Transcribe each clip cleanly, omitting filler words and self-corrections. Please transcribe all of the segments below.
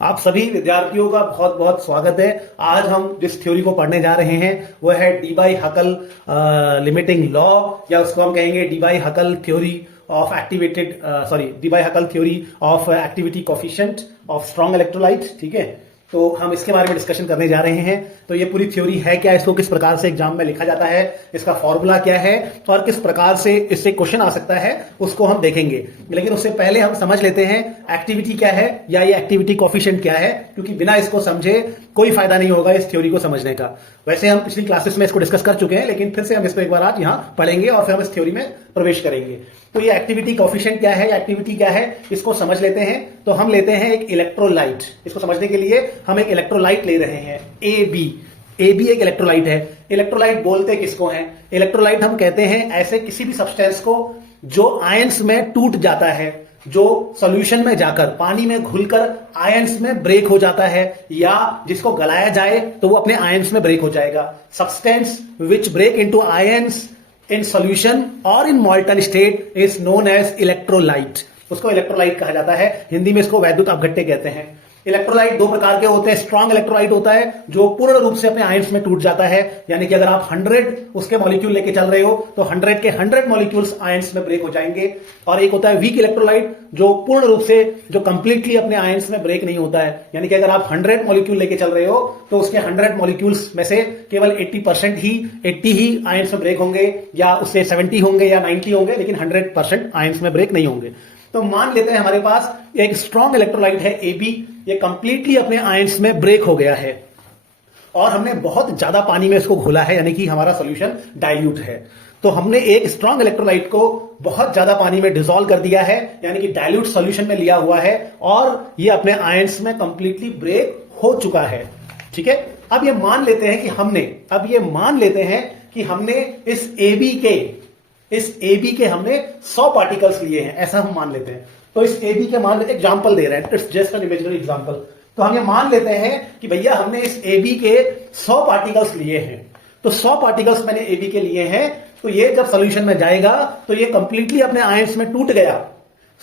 आप सभी विद्यार्थियों का बहुत बहुत स्वागत है। आज हम जिस थ्योरी को पढ़ने जा रहे हैं वो है Debye Huckel limiting law, या उसको हम कहेंगे Debye Huckel theory of Debye Huckel theory of activity coefficient of strong electrolyte. ठीक है, तो हम इसके बारे में डिस्कशन करने जा रहे हैं। तो ये पूरी थ्योरी है क्या, इसको किस प्रकार से एग्जाम में लिखा जाता है, इसका फॉर्मूला क्या है और किस प्रकार से इससे क्वेश्चन आ सकता है, उसको हम देखेंगे। लेकिन उससे पहले हम समझ लेते हैं एक्टिविटी क्या है या ये एक्टिविटी कोफिशिएंट क्या है, क्योंकि बिना इसको समझे कोई फायदा नहीं होगा इस थ्योरी को समझने का। वैसे हम पिछली क्लासेस में इसको डिस्कस कर चुके हैं, लेकिन फिर से हम इसको एक बार आज यहाँ पढ़ेंगे और फिर हम इस थ्योरी में प्रवेश करेंगे। तो ये एक्टिविटी कोफिशिएंट क्या है या एक्टिविटी क्या है, इसको समझ लेते हैं। तो हम लेते हैं एक इलेक्ट्रोलाइट। इसको समझने के लिए हम एक इलेक्ट्रोलाइट ले रहे हैं, ए बी एक इलेक्ट्रोलाइट है। इलेक्ट्रोलाइट बोलते किसको हैं? इलेक्ट्रोलाइट हम कहते हैं ऐसे किसी भी सब्सटेंस को जो आयंस में टूट जाता है, जो सॉल्यूशन में जाकर पानी में घुलकर आयंस में ब्रेक हो जाता है, या जिसको गलाया जाए तो वो अपने आयंस में ब्रेक हो जाएगा। Substance which break into ions in solution और in molten state is known as electrolyte. उसको इलेक्ट्रोलाइट कहा जाता है, हिंदी में इसको वैद्युत अपघट्य कहते हैं। इलेक्ट्रोलाइट दो प्रकार के होते हैं। स्ट्रॉन्ग इलेक्ट्रोलाइट होता है जो पूर्ण रूप से अपने आयंस में टूट जाता है, यानी कि अगर आप 100 उसके मॉलिक्यूल लेके चल रहे हो तो 100 के 100 मॉलिक्यूल्स आयंस में ब्रेक हो जाएंगे। और एक होता है वीक इलेक्ट्रोलाइट जो पूर्ण रूप से, जो कंप्लीटली अपने आयंस में ब्रेक नहीं होता है, यानी कि अगर आप 100 मॉलिक्यूल लेके चल रहे हो तो उसके 100 मॉलिक्यूल्स में से केवल 80 ही आयंस में ब्रेक होंगे, या उससे 70 होंगे या 90 होंगे, लेकिन 100% आयंस में ब्रेक नहीं होंगे। तो मान लेते हैं हमारे पास एक स्ट्रॉन्ग इलेक्ट्रोलाइट है ए बी, ये कंप्लीटली अपने आयंस में ब्रेक हो गया है और हमने बहुत ज्यादा पानी में इसको घोला है, यानी कि हमारा सॉल्यूशन डाइल्यूट है। तो हमने एक स्ट्रॉन्ग इलेक्ट्रोलाइट को बहुत ज्यादा पानी में डिसॉल्व कर दिया है, यानी कि डाइल्यूट सॉल्यूशन में लिया हुआ है, और ये अपने आयंस में कंप्लीटली ब्रेक हो चुका है। ठीक है, अब ये मान लेते हैं कि हमने इस ए बी के हमने 100 पार्टिकल्स लिए हैं, ऐसा हम मान लेते हैं। तो इस ए बी के मान एग्जाम्पल दे रहे हैं, it's just an imaginary example. तो हम ये मान लेते हैं कि भैया हमने इस ए बी के 100 पार्टिकल्स लिए हैं। तो 100 पार्टिकल्स मैंने ए बी के लिए हैं, तो ये जब सोल्यूशन में जाएगा तो ये कंप्लीटली अपने आयंस में टूट गया,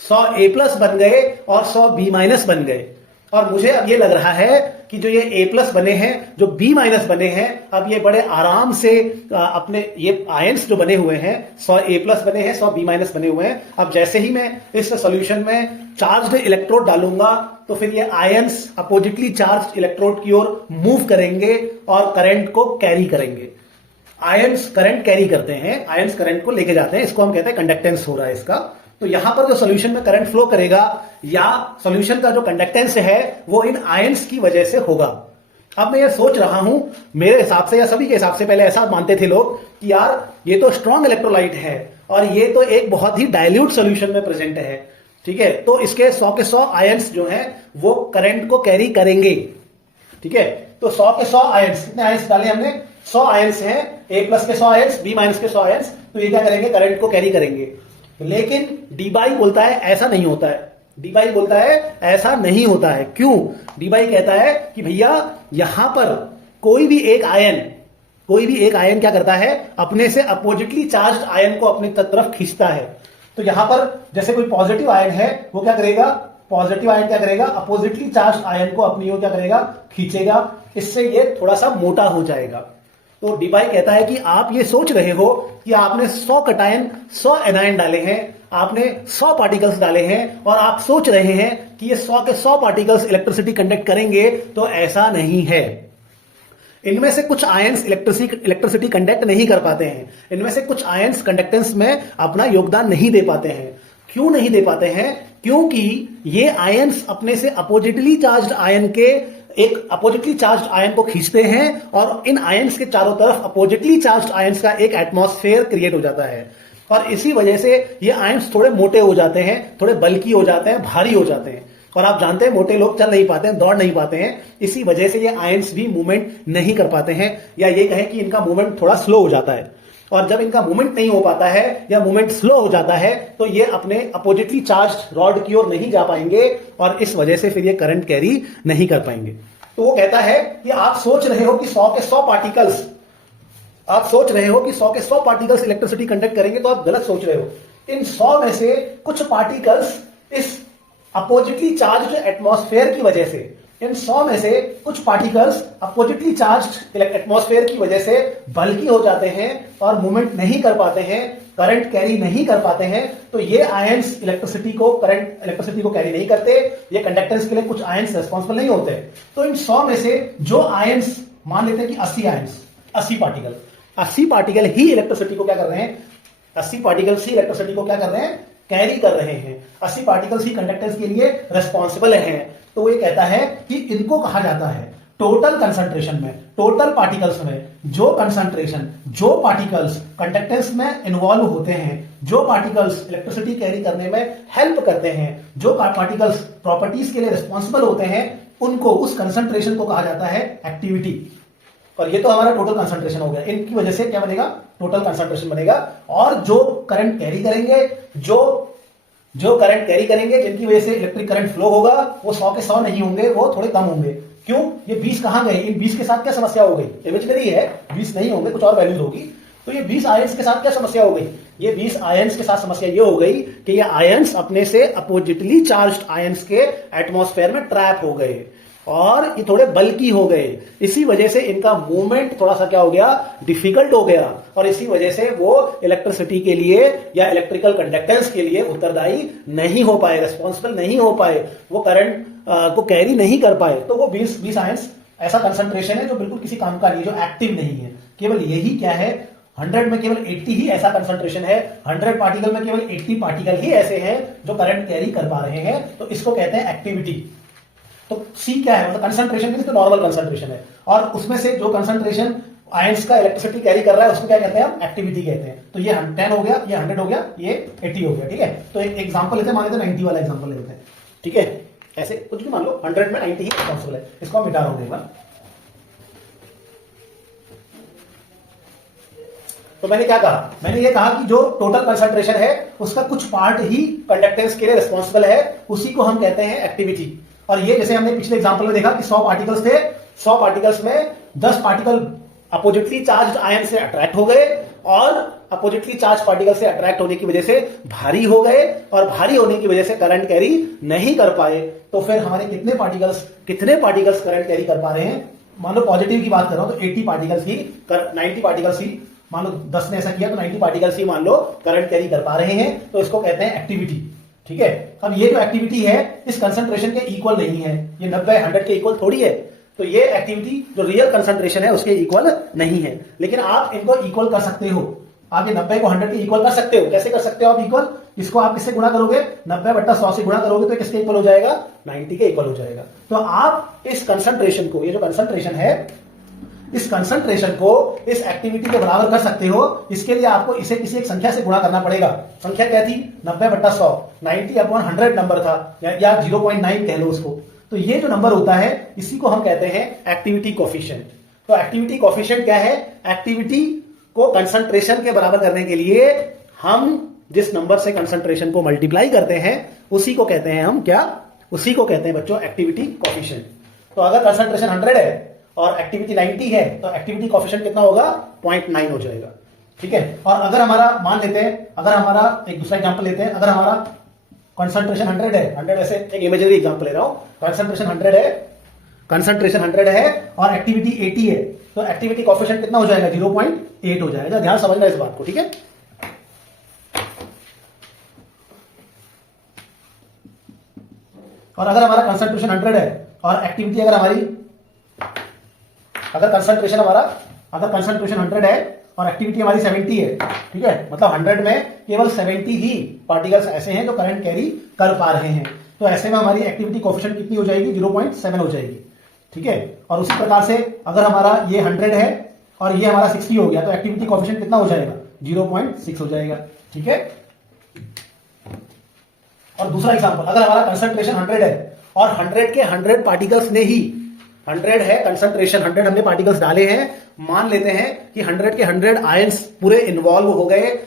100 ए प्लस बन गए और 100 बी माइनस बन गए। और मुझे अब ये लग रहा है कि जो ये ए प्लस बने हैं, जो बी माइनस बने हैं, अब ये बड़े आराम से अपने ये आयंस जो बने हुए हैं, 100 ए प्लस बने हैं, 100 बी माइनस बने हुए हैं। अब जैसे ही मैं इस सॉल्यूशन में चार्ज्ड इलेक्ट्रोड डालूंगा तो फिर ये आयंस अपोजिटली चार्ज्ड इलेक्ट्रोड की ओर मूव करेंगे और करंट को कैरी करेंगे। आयंस करंट कैरी करते हैं, आयंस करंट को लेके जाते हैं, इसको हम कहते हैं कंडक्टेंस हो रहा है इसका। तो यहां पर जो सॉल्यूशन में करंट फ्लो करेगा या सॉल्यूशन का जो कंडक्टेंस है वो इन आयंस की वजह से होगा। अब मैं ये सोच रहा हूं, मेरे हिसाब से या सभी के हिसाब से, पहले ऐसा मानते थे लोग कि यार ये तो स्ट्रॉन्ग इलेक्ट्रोलाइट है और ये तो एक बहुत ही डाइल्यूट सॉल्यूशन में प्रेजेंट है। ठीक है, तो इसके 100 के 100 आयंस जो हैं वो करंट को कैरी करेंगे। ठीक है, तो 100 के 100 आयंस, कितने आयंस डाले हमने? 100 आयंस हैं, ए प्लस के 100 आयंस, बी माइनस के 100 आयंस, तो ये क्या करेंगे? करंट को कैरी करेंगे। लेकिन डी बाई बोलता है ऐसा नहीं होता है। डी बाई बोलता है ऐसा नहीं होता है। क्यों? डी बाई कहता है कि भैया यहां पर कोई भी एक आयन क्या करता है? अपने से अपोजिटली चार्ज्ड आयन को अपनी तरफ खींचता है। तो यहां पर जैसे कोई पॉजिटिव आयन है, वो क्या करेगा? पॉजिटिव आयन क्या करेगा? अपोजिटली चार्ज्ड आयन को अपनी ओर क्या करेगा? खींचेगा। इससे ये थोड़ा सा मोटा हो जाएगा। तो डी बाई कहता है कि आप ये सोच रहे हो कि आपने 100 कटायन 100 एनायन डाले हैं, आपने 100 पार्टिकल्स डाले हैं और आप सोच रहे हैं कि ये 100 के 100 पार्टिकल्स इलेक्ट्रिसिटी कंडक्ट करेंगे, तो ऐसा नहीं है। इनमें से कुछ आयंस इलेक्ट्रिसिटी कंडक्ट नहीं कर पाते हैं, इनमें से कुछ आयंस कंडक्टेंस में अपना योगदान नहीं दे पाते हैं। क्यों नहीं दे पाते हैं? क्योंकि ये आयंस अपने से अपोजिटली चार्ज्ड आयन के एक अपोजिटली चार्ज्ड आयन को खींचते हैं और इन आयंस के चारों तरफ अपोजिटली चार्ज्ड आयंस का एक एटमॉस्फेयर क्रिएट हो जाता है। और इसी वजह से ये आयंस थोड़े मोटे हो जाते हैं, थोड़े बल्की हो जाते हैं, भारी हो जाते हैं। और आप जानते हैं मोटे लोग चल नहीं पाते हैं, दौड़ नहीं पाते हैं, इसी वजह से ये आयंस भी मूवमेंट नहीं कर पाते हैं, या ये कहें कि इनका मूवमेंट थोड़ा स्लो हो जाता है। और जब इनका मूवमेंट नहीं हो पाता है या मूवमेंट स्लो हो जाता है तो ये अपने अपोजिटली चार्ज्ड रॉड की ओर नहीं जा पाएंगे और इस वजह से फिर ये करंट कैरी नहीं कर पाएंगे। तो वो कहता है कि आप सोच रहे हो कि 100 के 100 पार्टिकल्स इलेक्ट्रिसिटी कंडक्ट करेंगे, तो आप गलत सोच रहे हो। इन 100 में से कुछ पार्टिकल्स इस अपोजिटली चार्ज्ड एटमॉस्फेयर की वजह से, इन 100 में से कुछ पार्टिकल्स अपोजिटली चार्ज्ड एटमॉस्फेयर की वजह से बल्की हो जाते हैं और मूवमेंट नहीं कर पाते हैं, करंट कैरी नहीं कर पाते हैं, तो ये आयंस इलेक्ट्रिसिटी को कैरी नहीं करते, ये कंडक्टेंस के लिए कुछ आयंस रिस्पॉन्सिबल नहीं होते। तो इन 100 में से जो आयंस, मान लेते हैं कि 80 आयंस, 80 पार्टिकल ही इलेक्ट्रिसिटी को क्या कर रहे हैं, 80 पार्टिकल्स ही इलेक्ट्रिसिटी को क्या कर रहे हैं, कैरी कर रहे हैं, 80 पार्टिकल्स ही कंडक्टेंस के लिए रिस्पॉन्सिबल हैं। तो ये कहता है कि इनको कहा जाता है टोटल कंसंट्रेशन में, टोटल पार्टिकल्स में जो कंसंट्रेशन, जो पार्टिकल्स कंडक्टेंस में इन्वॉल्व होते हैं, जो पार्टिकल्स इलेक्ट्रिसिटी कैरी करने में हेल्प करते हैं, जो पार्टिकल्स प्रॉपर्टीज के लिए रिस्पॉन्सिबल होते हैं, उनको, उस कंसंट्रेशन को कहा जाता है एक्टिविटी। और ये तो हमारा टोटल कंसंट्रेशन हो गया। इनकी वजह से क्या बनेगा, टोटल कंसंट्रेशन बनेगा। और जो करंट कैरी करेंगे, जो करंट कैरी करेंगे, जिनकी वजह से इलेक्ट्रिक करंट फ्लो होगा, वो 100 के 100 नहीं होंगे, वो थोड़े कम होंगे। क्यों? ये 20 कहां गए? इन 20 के साथ क्या समस्या हो गई? इमेजिनरी है, 20 नहीं होंगे, कुछ और वैल्यूज होगी। तो ये 20 आयंस के साथ क्या समस्या हो गई? ये 20 आयंस के साथ समस्या ये हो गई कि ये आयंस अपने से अपोजिटली चार्ज्ड आयंस के एटमॉस्फेयर में ट्रैप हो गए और ये थोड़े बल्की हो गए। इसी वजह से इनका मूवमेंट थोड़ा सा क्या हो गया, डिफिकल्ट हो गया, और इसी वजह से वो इलेक्ट्रिसिटी के लिए या इलेक्ट्रिकल कंडक्टेंस के लिए उत्तरदायी नहीं हो पाए, रिस्पॉन्सिबल नहीं हो पाए, वो करंट को कैरी नहीं कर पाए। तो वो 20 आयंस ऐसा कंसंट्रेशन है जो बिल्कुल किसी काम का नहीं, जो एक्टिव नहीं है। केवल यही क्या है, 100 में केवल 80 ही ऐसा कंसंट्रेशन है, 100 पार्टिकल में केवल 80 पार्टिकल ही ऐसे हैं जो करंट कैरी कर पा रहे हैं। तो इसको कहते हैं एक्टिविटी। तो सी क्या है, मतलब कंसंट्रेशन मींस तो नॉर्मल कंसंट्रेशन है, और उसमें से जो कंसंट्रेशन आयंस का इलेक्ट्रिसिटी कैरी कर रहा है उसको क्या कहते हैं हम, एक्टिविटी कहते हैं। तो ये 10 हो गया, ये 100 हो गया, ये 80 हो गया। ठीक है, तो एक एग्जांपल लेते हैं, मान लेते हैं 90 वाला एग्जांपल लेते हैं। ठीक है, ऐसे कुछ भी मान लो, 100 में 90 ही रिस्पॉन्सिबल है। इसको हम मिटा रहा हूं एक बार। तो मैंने क्या कहा, मैंने ये कहा कि जो टोटल कंसंट्रेशन है उसका कुछ पार्ट ही कंडक्टेंस के लिए रिस्पॉन्सिबल है, उसी को हम कहते हैं एक्टिविटी। और ये जैसे हमने पिछले एग्जांपल में देखा कि 100 पार्टिकल्स थे, 100 पार्टिकल्स में 10 पार्टिकल अपोजिटली चार्ज आयन से अट्रैक्ट हो गए, और अपोजिटली चार्ज पार्टिकल से अट्रैक्ट होने की वजह से भारी हो गए, और भारी होने की वजह से करंट कैरी नहीं कर पाए। तो फिर हमारे कितने पार्टिकल्स करंट कैरी कर पा रहे हैं? मान लो पॉजिटिव की बात कर रहा हूं तो 80 पार्टिकल्स ही, 90 पार्टिकल्स ही, मान लो 10 ने ऐसा किया तो 90 पार्टिकल्स ही मान लो करंट कैरी कर पा रहे हैं। तो इसको कहते हैं एक्टिविटी। ठीक है, अब ये जो एक्टिविटी है इस कंसंट्रेशन के इक्वल नहीं है, ये 90-100 के इक्वल थोड़ी है। तो ये एक्टिविटी जो रियल कंसंट्रेशन है उसके इक्वल नहीं है, लेकिन आप इनको इक्वल कर सकते हो। आप ये 90 को 100 के इक्वल कर सकते हो। कैसे कर सकते हो आप इक्वल? इसको आप किससे गुणा करोगे? 90/100 से गुणा करोगे तो किसके इक्वल हो जाएगा? 90 के इक्वल हो जाएगा। तो आप इस कंसंट्रेशन को, ये जो कंसंट्रेशन है, इस कंसंट्रेशन को इस एक्टिविटी के बराबर कर सकते हो। इसके लिए आपको इसे किसी एक संख्या से गुणा करना पड़ेगा। संख्या क्या थी? 90/100, 90/100 नंबर था, या 0.9 कह लो उसको। तो ये जो नंबर होता है इसी को हम कहते हैं एक्टिविटी कोफिशिएंट। तो एक्टिविटी कोफिशिएंट क्या है? एक्टिविटी को कंसंट्रेशन के बराबर करने के लिए हम जिस नंबर से कंसंट्रेशन को मल्टीप्लाई करते हैं उसी को कहते हैं हम क्या? उसी को कहते हैं बच्चों एक्टिविटी कोफिशिएंट। तो अगर कंसंट्रेशन 100 है और एक्टिविटी 90 है तो एक्टिविटी कोफिशिएंट कितना होगा? 0.9 हो जाएगा। ठीक है, और अगर हमारा, मान लेते हैं, अगर हमारा एक दूसरा एग्जांपल लेते हैं, अगर हमारा कंसंट्रेशन 100 है, 100 ऐसे एक इमेजिनरी एग्जांपल ले रहा हूं, कंसंट्रेशन 100 है और एक्टिविटी 80 है, तो एक्टिविटी कोफिशिएंट कितना हो जाएगा? 0.8 हो जाएगा। ध्यान समझना इस बात को। ठीक है, और अगर हमारा कंसंट्रेशन 100 है और एक्टिविटी अगर कंसंट्रेशन 100 है और एक्टिविटी हमारी 70 है, ठीक है, मतलब 100 में केवल 70 ही पार्टिकल्स ऐसे हैं जो करंट कैरी कर पा रहे हैं, तो ऐसे में हमारी एक्टिविटी कोफिशिएंट कितनी हो जाएगी? 0.7 हो जाएगी। ठीक है, और उसी प्रकार से अगर हमारा ये 100 है और ये हमारा 60 हो गया तो एक्टिविटी कोफिशिएंट कितना हो जाएगा? 0.6 हो जाएगा। ठीक है, और दूसरा एग्जांपल, अगर हमारा कंसंट्रेशन 100 है और 100 के 100 पार्टिकल्स ने ही, 100 है कंसंट्रेशन, 100 हमने पार्टिकल्स डाले हैं, मान लेते हैं कि 100 के 100 आयंस पूरे इन्वॉल्व हो गए,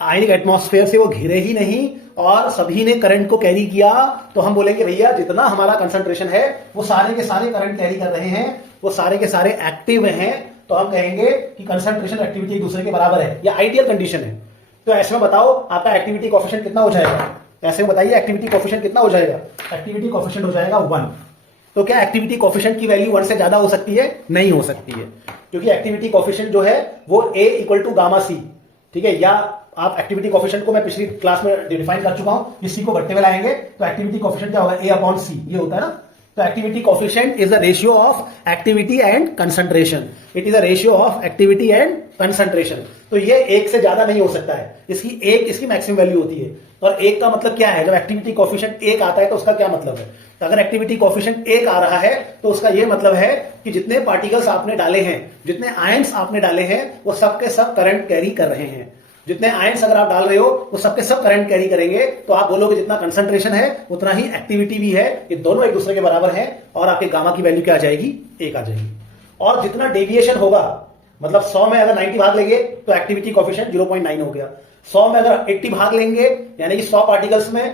आयनिक एटमॉस्फेयर से वो घिरे ही नहीं और सभी ने करंट को कैरी किया, तो हम बोलेंगे भैया जितना हमारा कंसंट्रेशन है वो सारे के सारे करंट कैरी कर रहे हैं, वो सारे के सारे एक्टिव हैं, तो हम कहेंगे कि कंसंट्रेशन एक्टिविटी एक दूसरे के बराबर है, या आइडियल कंडीशन है। तो ऐसे में बताओ आपका एक्टिविटी कोफिशिएंट कितना हो जाएगा? ऐसे में बताइए एक्टिविटी कोफिशिएंट कितना हो जाएगा? एक्टिविटी कोफिशिएंट हो जाएगा 1। तो क्या एक्टिविटी कोफिशिएंट की वैल्यू 1 से ज्यादा हो सकती है? नहीं हो सकती है, क्योंकि एक्टिविटी कोफिशिएंट जो है वो A इक्वल टू गामा सी, ठीक है। या आप एक्टिविटी कोफिशिएंट को मैं पिछली क्लास में डिफाइन कर चुका हूं, इसी को बढ़ते हुए लाएंगे तो एक्टिविटी कोफिशिएंट क्या होगा? A अपॉन सी, ये होता है ना। तो activity coefficient is the ratio of activity and concentration, it is a ratio of activity and concentration. तो ये 1 से ज्यादा नहीं हो सकता है, इसकी मैक्सिमम वैल्यू होती है। और 1 का मतलब क्या है? जब एक्टिविटी कोफिशिएंट 1 आता है तो उसका क्या मतलब है? तो अगर एक्टिविटी कोफिशिएंट 1 आ रहा है तो उसका यह मतलब है कि जितने पार्टिकल्स आपने डाले हैं, जितने आयंस आपने डाले हैं, वो सबके सब करंट कैरी कर रहे हैं। जितने आयंस अगर आप डाल रहे हो वो सबके सब करंट कैरी करेंगे। तो आप बोलोगे जितना कंसंट्रेशन है उतना ही एक्टिविटी भी है, ये दोनों एक दूसरे के बराबर हैं, और आपके गामा की वैल्यू क्या आ जाएगी? 1 आ जाएगी। और जितना डेविएशन होगा, मतलब 100 में अगर 90 भाग लेंगे तो एक्टिविटी कोफिशिएंट 0.9 हो गया। 100 में अगर 80 भाग लेंगे, यानी कि 100 पार्टिकल्स में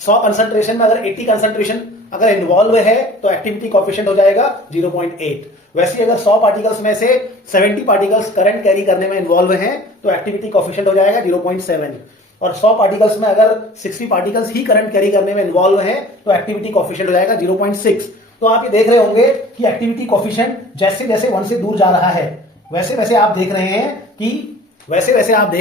100 कंसंट्रेशन में अगर 80 कंसंट्रेशन अगर इन्वॉल्व है तो एक्टिविटी कोफिशिएंट हो जाएगा 0.8। वैसे अगर 100 पार्टिकल्स में से 70 पार्टिकल्स करंट कैरी करने में इन्वॉल्व हैं तो एक्टिविटी कोफिशिएंट हो जाएगा 0.7। और 100 पार्टिकल्स में अगर 60 पार्टिकल्स ही करंट कैरी करने में इन्वॉल्व हैं तो एक्टिविटी कोफिशिएंट हो जाएगा 0.6। तो आप ये देख रहे होंगे कि एक्टिविटी कोफिशिएंट जैसे जैसे 1 से दूर जा रहा है वैसे वैसे आप देख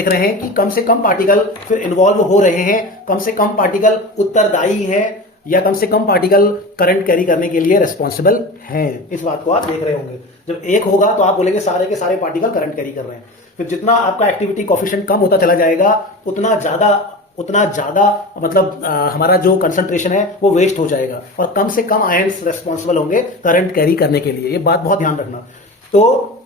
रहे हैं कि कम से कम पार्टिकल फिर इन्वॉल्व हो रहे हैं, कम से कम पार्टिकल उत्तरदायी है, या कम से कम पार्टिकल करंट कैरी करने के लिए रिस्पॉन्सिबल हैं। इस बात को आप देख रहे होंगे। जब 1 होगा तो आप बोलेंगे सारे के सारे पार्टिकल करंट कैरी कर रहे हैं। फिर जितना आपका एक्टिविटी कोफिशिएंट कम होता चला जाएगा उतना ज्यादा मतलब हमारा जो कंसंट्रेशन है वो वेस्ट हो जाएगा, और कम से कम आयंस रिस्पॉन्सिबल होंगे करंट कैरी करने के लिए। ये बात बहुत ध्यान रखना। तो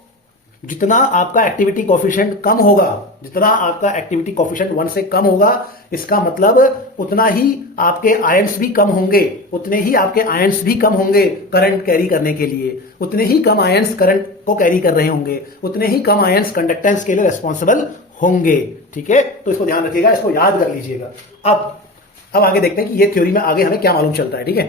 जितना आपका एक्टिविटी कोफिशिएंट कम होगा, जितना आपका एक्टिविटी कोफिशिएंट 1 से कम होगा, इसका मतलब उतना ही आपके आयंस भी कम होंगे, उतने ही आपके आयंस भी कम होंगे करंट कैरी करने के लिए, उतने ही कम आयंस करंट को कैरी कर रहे होंगे, उतने ही कम आयंस कंडक्टेंस के लिए रिस्पॉन्सिबल होंगे। ठीक है, तो इसको ध्यान रखिएगा, इसको याद कर लीजिएगा। अब आगे देखते हैं कि ये थ्योरी में आगे हमें क्या मालूम चलता है। ठीक है,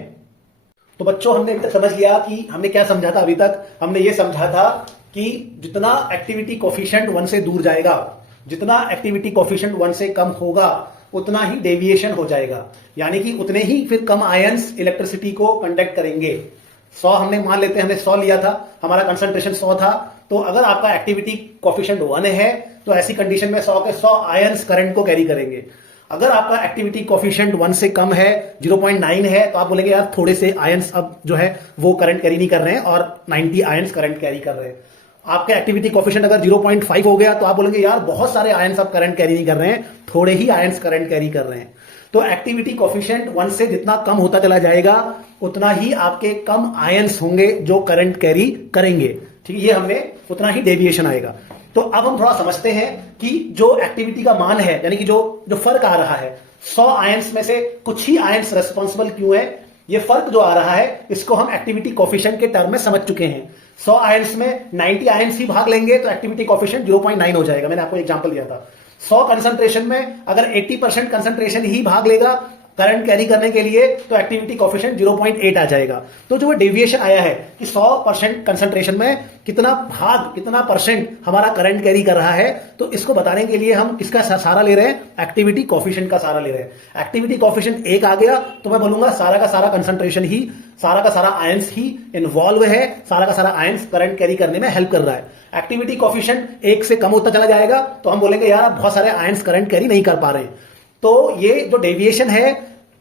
तो बच्चों हमने अभी तक समझ लिया कि हमने क्या समझा था। अभी तक हमने ये समझा था कि जितना एक्टिविटी कोफिशिएंट 1 से दूर जाएगा, जितना एक्टिविटी कोफिशिएंट 1 से कम होगा, उतना ही डेविएशन हो जाएगा, यानी कि उतने ही फिर कम आयंस इलेक्ट्रिसिटी को कंडक्ट करेंगे। 100 हमने मान लेते हैं, हमने 100 लिया था, हमारा कंसंट्रेशन 100 था। तो अगर आपका एक्टिविटी कोफिशिएंट 1 है तो ऐसी कंडीशन में 100 के 100 आयंस करंट को कैरी करेंगे। अगर आपका एक्टिविटी कोफिशिएंट 1 से कम है, 0.9 है, तो आप बोलेंगे यार थोड़े से आयंस अब जो है वो करंट कैरी नहीं कर रहे हैं और 90 आयंस करंट कैरी कर रहे हैं। आपका एक्टिविटी कोफिशिएंट अगर 0.5 हो गया तो आप बोलेंगे यार बहुत सारे आयंस अब करंट कैरी नहीं कर रहे हैं, थोड़े ही आयंस करंट कैरी कर रहे हैं। तो एक्टिविटी कोफिशिएंट 1 से जितना कम होता चला जाएगा उतना ही आपके कम आयंस होंगे जो करंट कैरी करेंगे। ठीक है, ये हमने उतना ही डेविएशन आएगा। तो अब हम थोड़ा समझते हैं कि जो एक्टिविटी का मान है, यानी कि जो फर्क आ रहा है, 100 आयंस में से कुछ ही आयंस रेस्पॉन्सिबल क्यों है, ये फर्क जो आ रहा है इसको हम एक्टिविटी कोफिशिएंट के टर्म में समझ चुके हैं। 100 आयंस में 90 आयंस ही भाग लेंगे तो एक्टिविटी कोफिशिएंट 0.9 हो जाएगा। मैंने आपको एग्जांपल दिया था। 100 कंसंट्रेशन में अगर 80% कंसंट्रेशन ही भाग लेगा करंट कैरी करने के लिए तो एक्टिविटी कोफिशिएंट 0.8 आ जाएगा। तो जो डेविएशन आया है कि 100% कंसंट्रेशन में कितना परसेंट हमारा करंट कैरी कर रहा है, तो इसको बताने के लिए हम किसका सहारा ले रहे हैं? एक्टिविटी कोफिशिएंट का सहारा ले रहे हैं। एक्टिविटी कोफिशिएंट 1 आ गया तो मैं बोलूंगा सारा का सारा कंसंट्रेशन ही, सारा का सारा आयंस ही इन्वॉल्व है, सारा का सारा आयंस करंट कैरी करने में हेल्प कर रहा है। एक्टिविटी कोफिशिएंट 1 से कम होता चला जाएगा तो हम बोलेंगे यार बहुत सारे आयंस करंट कैरी नहीं कर पा रहे। तो ये जो डेविएशन है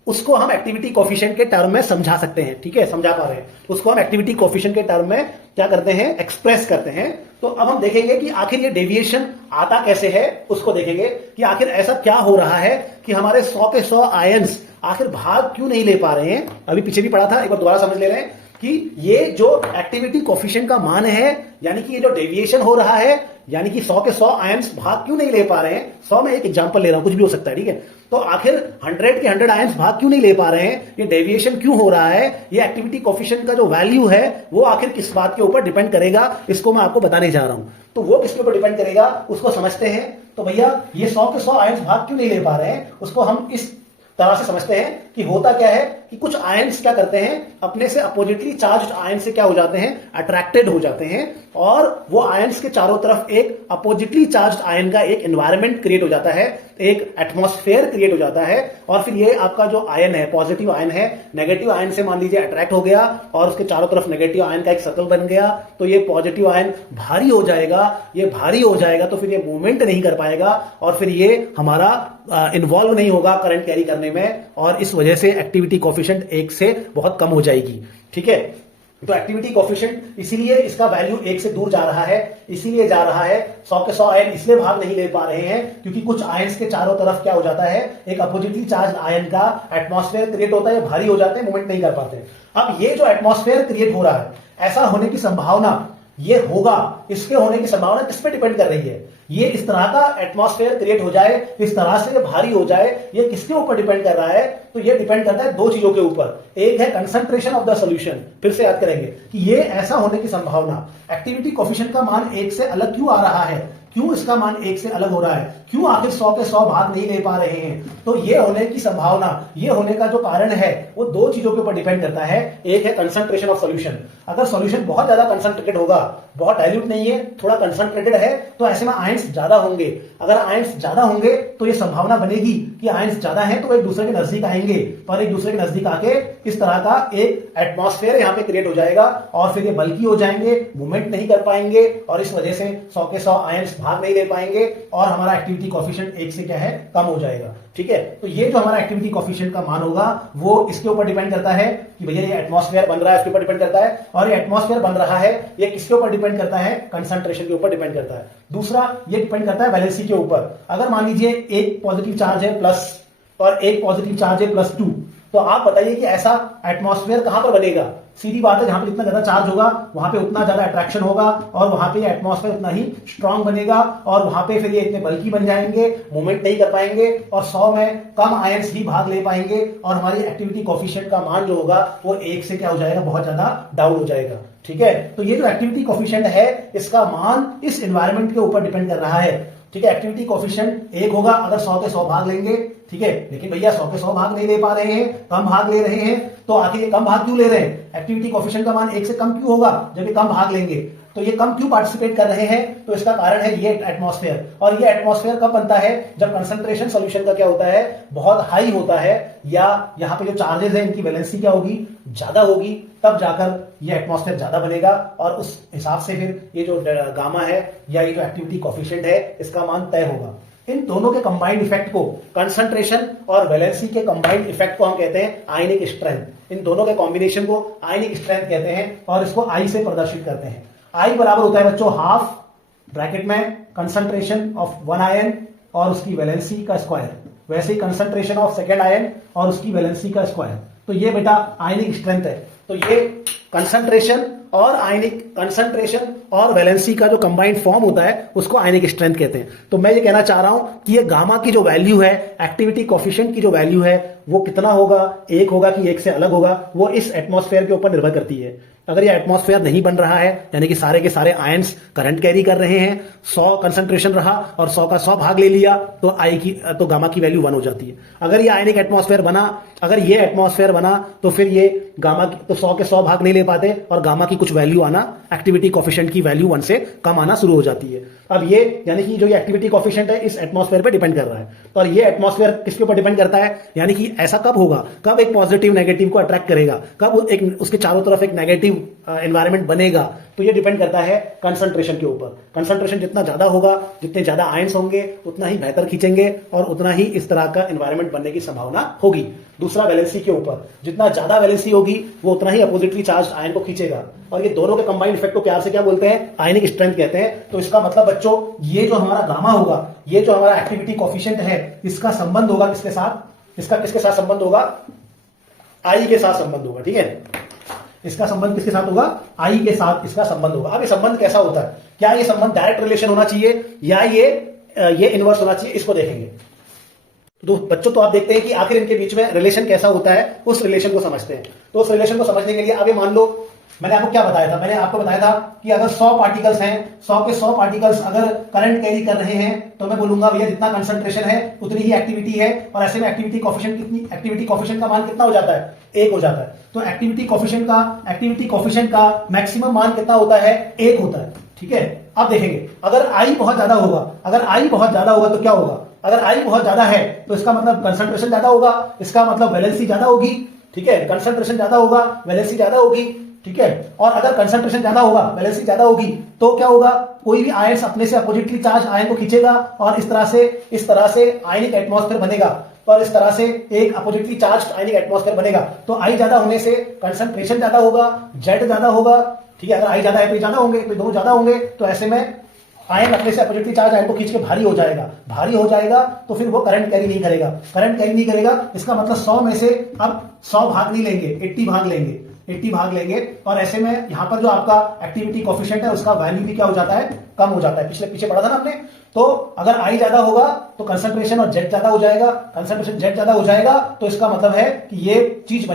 उसको हम एक्टिविटी कोफिशिएंट के टर्म में समझा सकते हैं। ठीक है, समझा पा रहे हैं, उसको हम एक्टिविटी कोफिशिएंट के टर्म में क्या करते हैं? एक्सप्रेस करते हैं। तो अब हम देखेंगे कि आखिर ये डेविएशन आता कैसे है, उसको देखेंगे कि आखिर ऐसा क्या हो रहा है कि हमारे 100 के 100 आयंस आखिर भाग क्यों नहीं ले पा रहे हैं। अभी पीछे भी पढ़ा था, एक बार दोबारा समझ ले रहे हैं कि ये जो एक्टिविटी कोफिशिएंट का मान है, यानी कि ये जो डेविएशन हो रहा है, यानी कि 100 के 100 आयंस भाग क्यों नहीं ले पा रहे हैं। 100 में एक एग्जांपल ले रहा हूं, कुछ भी हो सकता है। ठीक है, तो आखिर 100 के 100 आयंस भाग क्यों नहीं ले पा रहे हैं, ये डेविएशन क्यों हो रहा है, ये एक्टिविटी कोफिशिएंट का जो वैल्यू है वो आखिर किस बात के ऊपर डिपेंड करेगा, इसको मैं आपको बताने जा रहा हूं। तो वो किसके ऊपर डिपेंड करेगा उसको समझते हैं। तो भैया ये 100 के 100 आयंस भाग क्यों नहीं ले पा रहे हैं, उसको हम इस तरह से समझते हैं कि होता क्या है कि कुछ आयंस क्या करते हैं, अपने से अपोजिटली चार्ज आयन से क्या हो जाते हैं, अट्रैक्टेड हो जाते हैं, और वो आयंस के चारों तरफ एक अपोजिटली चार्ज आयन का एक एनवायरमेंट क्रिएट हो जाता है, एक एटमॉस्फेयर क्रिएट हो जाता है, और फिर ये आपका जो आयन है, पॉजिटिव आयन है, नेगेटिव आयन से मान लीजिए अट्रैक्ट हो गया और उसके चारों तरफ नेगेटिव आयन का एक सर्कल बन गया, तो ये पॉजिटिव आयन भारी हो जाएगा, ये भारी हो जाएगा तो फिर ये मूवमेंट नहीं कर पाएगा और फिर ये हमारा इन्वॉल्व नहीं होगा करंट कैरी करने में, और इस वजह से एक्टिविटी कोफिशिएंट 1 से बहुत कम हो जाएगी। ठीक है, तो एक्टिविटी कोफिशिएंट इसीलिए इसका वैल्यू 1 से दूर जा रहा है, इसीलिए जा रहा है। 100 के 100 आयन इसलिए भाग नहीं ले पा रहे हैं क्योंकि कुछ आयंस के चारों तरफ क्या हो जाता है, एक अपोजिटली चार्ज आयन का एटमॉस्फेयर क्रिएट होता है, भारी हो जाते हैं, मूवमेंट नहीं कर पाते। अब ये जो एटमॉस्फेयर क्रिएट हो रहा है, ऐसा होने की संभावना ये होगा, इसके होने की संभावना किस पे डिपेंड कर रही है, ये इस तरह का एटमॉस्फेयर क्रिएट हो जाए, इस तरह से ये भारी हो जाए, ये किसके ऊपर डिपेंड कर रहा है, तो ये डिपेंड करता है दो चीजों के ऊपर। एक है कंसंट्रेशन ऑफ द सॉल्यूशन, फिर से याद करेंगे कि ये ऐसा होने की संभावना, एक्टिविटी कोफिशिएंट का मान 1 से अलग क्यों आ रहा है, क्यों इसका मान 1 से अलग हो रहा है, क्यों आखिर 100 के 100 भाग नहीं ले पा रहे हैं, तो ये होने की संभावना, ये होने का जो कारण है वो दो चीजों के ऊपर डिपेंड करता है। एक है कंसंट्रेशन ऑफ सॉल्यूशन, अगर सॉल्यूशन बहुत ज्यादा कंसंट्रेटेड होगा, बहुत डाइल्यूट नहीं है, थोड़ा कंसंट्रेटेड है, तो ऐसे में आयंस ज्यादा होंगे। अगर आयंस ज्यादा होंगे तो ये संभावना बनेगी कि आयंस ज्यादा है तो एक दूसरे के नजदीक आएंगे, और एक दूसरे के नजदीक आके इस तरह का एक एटमॉस्फेयर यहां पे क्रिएट हो जाएगा, और फिर ये बल्की हो जाएंगे, मूवमेंट नहीं कर पाएंगे, और इस वजह से 100 के 100 आयंस भाग नहीं ले पाएंगे, और हमारा एक्टिविटी कोफिशिएंट 1 से क्या है, कम हो जाएगा। ठीक है, तो ये जो हमारा एक्टिविटी कोफिशिएंट का मान होगा वो इसके ऊपर डिपेंड करता है कि भैया ये एटमॉस्फेयर बन रहा है, इसके ऊपर डिपेंड करता है, और ये एटमॉस्फेयर बन रहा है ये किसके ऊपर डिपेंड करता है, कंसंट्रेशन के ऊपर डिपेंड करता है। दूसरा, ये डिपेंड करता है वैलेंसी के ऊपर। अगर मान लीजिए एक पॉजिटिव चार्ज है प्लस और एक पॉजिटिव चार्ज है +2, तो आप बताइए कि ऐसा एटमॉस्फेयर कहां पर बनेगा। सीधी बात है, जहां पर जितना ज्यादा चार्ज होगा वहां पे उतना ज्यादा अट्रैक्शन होगा, और वहां पे एटमॉस्फेयर उतना ही स्ट्रांग बनेगा, और वहां पे फिर ये इतने बल्की बन जाएंगे, मूवमेंट नहीं कर पाएंगे, और 100 में कम आयंस ही भाग ले पाएंगे, और हमारी एक्टिविटी कोफिशिएंट का मान जो होगा वो 1 से क्या हो जाएगा, बहुत ज्यादा डाउन हो जाएगा। ठीक है, तो ये जो एक्टिविटी कोफिशिएंट है इसका मान इस एनवायरमेंट के ऊपर डिपेंड कर रहा है। ठीक है, एक्टिविटी कोफिशिएंट 1 होगा अगर 100 के 100 भाग लेंगे। ठीक है, लेकिन भैया 100 के 100 भाग नहीं ले पा रहे हैं, कम भाग ले रहे हैं, तो आखिर ये कम भाग क्यों ले रहे हैं, एक्टिविटी कोफिशिएंट का मान 1 से कम क्यों होगा जब ये कम भाग लेंगे, तो ये कम क्यों पार्टिसिपेट कर रहे हैं, तो इसका कारण है ये एटमॉस्फेयर। और ये एटमॉस्फेयर कब बनता है, जब कंसंट्रेशन सॉल्यूशन का क्या होता है, बहुत हाई होता है, या यहाँ पे जो चार्जेस है इनकी वैलेंसी क्या होगी, ज्यादा होगी, तब जाकर ये एटमॉस्फेयर ज्यादा बनेगा, और उस हिसाब से फिर ये जो गामा है या ये जो एक्टिविटी कोफिशिएंट है इसका मान तय होगा। इन दोनों के कंबाइंड इफेक्ट को, कंसंट्रेशन और वैलेंसी के कंबाइंड इफेक्ट को हम कहते हैं आयनिक स्ट्रेंथ। इन दोनों के कॉम्बिनेशन को आयनिक स्ट्रेंथ कहते हैं, और इसको आई से प्रदर्शित करते हैं। आई बराबर होता है बच्चों हाफ ब्रैकेट में कंसंट्रेशन ऑफ 1 आयन और उसकी वैलेंसी का स्क्वायर, वैसे ही कंसंट्रेशन ऑफ सेकेंड आयन और उसकी वैलेंसी का स्क्वायर। तो ये बेटा आयनिक स्ट्रेंथ है। तो ये कंसंट्रेशन और आयनिक, कंसंट्रेशन और वैलेंसी का जो कंबाइंड फॉर्म होता है उसको आयनिक स्ट्रेंथ कहते हैं। तो मैं ये कहना चाह रहा हूं कि ये गामा की जो वैल्यू है, एक्टिविटी कोफिशिएंट की जो वैल्यू है, वो कितना होगा, 1 होगा कि 1 से अलग होगा, वो इस एटमॉस्फेयर के ऊपर निर्भर करती है। अगर ये एटमॉस्फेयर नहीं बन रहा है, यानी कि सारे के सारे आयंस करंट कैरी कर रहे हैं, 100 कंसंट्रेशन रहा और 100 का 100 भाग ले लिया, तो गामा की वैल्यू 1 हो जाती है। अगर ये आयनिक एटमॉस्फेयर बना, अगर ये एटमॉस्फेयर बना, तो फिर ये गामा तो 100 के 100 भाग नहीं ले पाते, और गामा की कुछ वैल्यू आना, एक्टिविटी कोफिशिएंट की वैल्यू 1 से कम आना शुरू हो जाती है। अब ये यानी कि जो ये एक्टिविटी कोफिशिएंट है इस एटमॉस्फेयर पे डिपेंड कर रहा है, और ये एटमॉस्फेयर किसके ऊपर डिपेंड करता है, यानी कि ऐसा कब होगा, कब एक पॉजिटिव नेगेटिव को अट्रैक्ट करेगा, कब एक उसके चारों तरफ एक नेगेटिव एनवायरमेंट बनेगा, तो ये डिपेंड करता है कंसंट्रेशन के ऊपर। कंसंट्रेशन जितना ज्यादा होगा, जितने ज्यादा आयंस होंगे उतना ही बेहतर खींचेंगे, और उतना ही इस तरह का एनवायरमेंट बनने की संभावना होगी। दूसरा, वैलेंसी के ऊपर, जितना ज्यादा वैलेंसी होगी वो उतना ही अपोजिटली चार्ज आयन को खींचेगा, और ये दोनों के कंबाइंड इफेक्ट को प्यार से क्या बोलते हैं, आयनिक स्ट्रेंथ कहते हैं। तो इसका मतलब बच्चों, ये जो हमारा गामा होगा, ये जो हमारा एक्टिविटी कोफिशिएंट है, इसका संबंध होगा किसके साथ, इसका किसके साथ संबंध होगा, आई के साथ संबंध होगा। ठीक है, इसका संबंध किसके साथ होगा, आई के साथ इसका संबंध होगा। अब ये संबंध कैसा होता है, क्या ये संबंध डायरेक्ट रिलेशन होना चाहिए या ये इनवर्स होना चाहिए, इसको देखेंगे। तो बच्चों, तो आप देखते हैं कि आखिर इनके बीच में रिलेशन कैसा होता है, उस रिलेशन को समझते हैं। तो उस रिलेशन को समझने के लिए अब ये मान लो मैंने आपको क्या बताया था? मैंने आपको बताया था कि अगर 100 पार्टिकल्स हैं, 100 के 100 पार्टिकल्स अगर करंट कैरी कर रहे हैं तो मैं बोलूंगा भैया जितना कंसंट्रेशन है उतनी ही एक्टिविटी है, और ऐसे में एक्टिविटी कोफिशिएंट एक्टिविटी कोफिशिएंट का मान कितना हो जाता है? 1 हो जाता है। तो एक्टिविटी कोफिशिएंट का मैक्सिमम मान कितना होता है? 1 होता है। ठीक है, अब देखेंगे अगर आई बहुत ज्यादा होगा तो क्या होगा? अगर आई बहुत ज्यादा है तो इसका मतलब कंसंट्रेशन ज्यादा होगा, इसका मतलब वैलेंसी ज्यादा होगी। ठीक है, कंसंट्रेशन ज्यादा होगा, वैलेंसी ज्यादा होगी। ठीक है, और अगर कंसंट्रेशन ज्यादा होगा, वैलेंसी ज्यादा होगी, तो क्या होगा? कोई भी आयन अपने से अपोजिटली चार्ज आयन को खींचेगा और इस तरह से आयनिक एटमॉस्फेयर बनेगा, और इस तरह से एक अपोजिटली चार्ज आयनिक एटमॉस्फेयर बनेगा। तो आई ज्यादा होने से कंसंट्रेशन ज्यादा होगा, जेड ज्यादा होगा। ठीक है, अगर आई ज्यादा है तो ज्यादा होंगे, तो दोनों ज्यादा होंगे, तो ऐसे में आयन अपने से अपोजिटली चार्ज आयन को खींच के भारी हो जाएगा, तो फिर वो करंट कैरी नहीं करेगा। इसका मतलब 100 में से अब 100 भाग नहीं लेंगे, 80 भाग लेंगे, और ऐसे में यहां पर जो आपका एक्टिविटी कोफिशिएंट है उसका वैल्यू भी क्या हो जाता है? कम हो जाता है। पीछे पढ़ा था ना हमने। तो अगर आई ज्यादा होगा तो कंसंट्रेशन और जेड ज्यादा हो जाएगा, तो इसका मतलब है कि ये चीज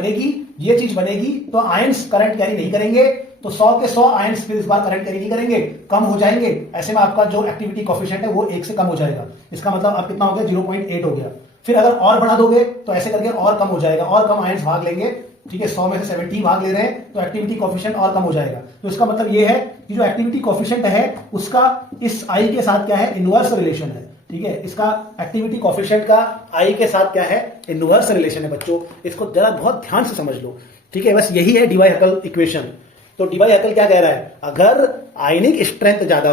बनेगी, तो आयंस करंट कैरी नहीं करेंगे, तो 100 के 100 आयंस फिर इस बार करंट कैरी नहीं करेंगे, कम हो जाएंगे। ऐसे में आपका जो एक्टिविटी कोफिशिएंट है वो 1 से कम हो जाएगा। इसका मतलब अब कितना हो गया? 0.8 हो गया। फिर अगर और बढ़ा दोगे तो ऐसे करके और कम हो जाएगा, और कम आयंस भाग लेंगे। ठीक है, 100 में से 70 भाग ले रहे हैं, तो एक्टिविटी कोफिशिएंट और कम हो जाएगा। तो इसका मतलब ये है कि जो एक्टिविटी कोफिशिएंट है उसका इस आई के साथ क्या है? इनवर्स रिलेशन है। ठीक है, इसका एक्टिविटी कोफिशिएंट का आई के साथ क्या है? इनवर्स रिलेशन है। बच्चों इसको जरा बहुत ध्यान से समझ लो। ठीक है, बस यही है डीवाई-हैकल इक्वेशन। तो डीवाई-हैकल क्या कह रहा है? अगर आयनिक स्ट्रेंथ ज्यादा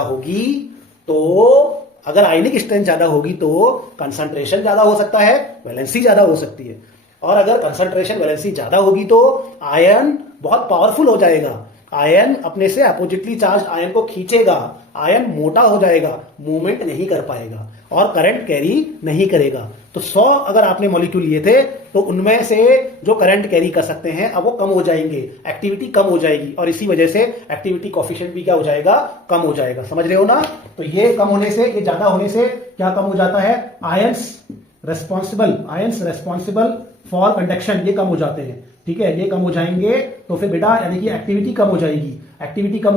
होगी तो कंसंट्रेशन ज्यादा हो सकता है, वैलेंसी ज्यादा हो सकती है, और अगर कंसंट्रेशन वैलेंसी ज्यादा होगी तो आयन बहुत पावरफुल हो जाएगा, आयन अपने से अपोजिटली चार्ज आयन को खींचेगा, आयन मोटा हो जाएगा, मूवमेंट नहीं कर पाएगा और करंट कैरी नहीं करेगा। तो 100 अगर आपने मॉलिक्यूल लिए थे तो उनमें से जो करंट कैरी कर सकते हैं अब वो कम हो जाएंगे, एक्टिविटी कम हो जाएगी, और इसी वजह से एक्टिविटी कोफिशिएंट भी क्या हो जाएगा? कम हो जाएगा। समझ रहे हो ना? तो ये कम होने से, ये ज्यादा होने से क्या कम हो जाता है? आयंस रेस्पॉन्सिबल फॉर कंडक्शन ये कम हो जाते हैं। ठीक है, ये कम हो जाएंगे, तो फिर बेटा यानी कि एक्टिविटी कम हो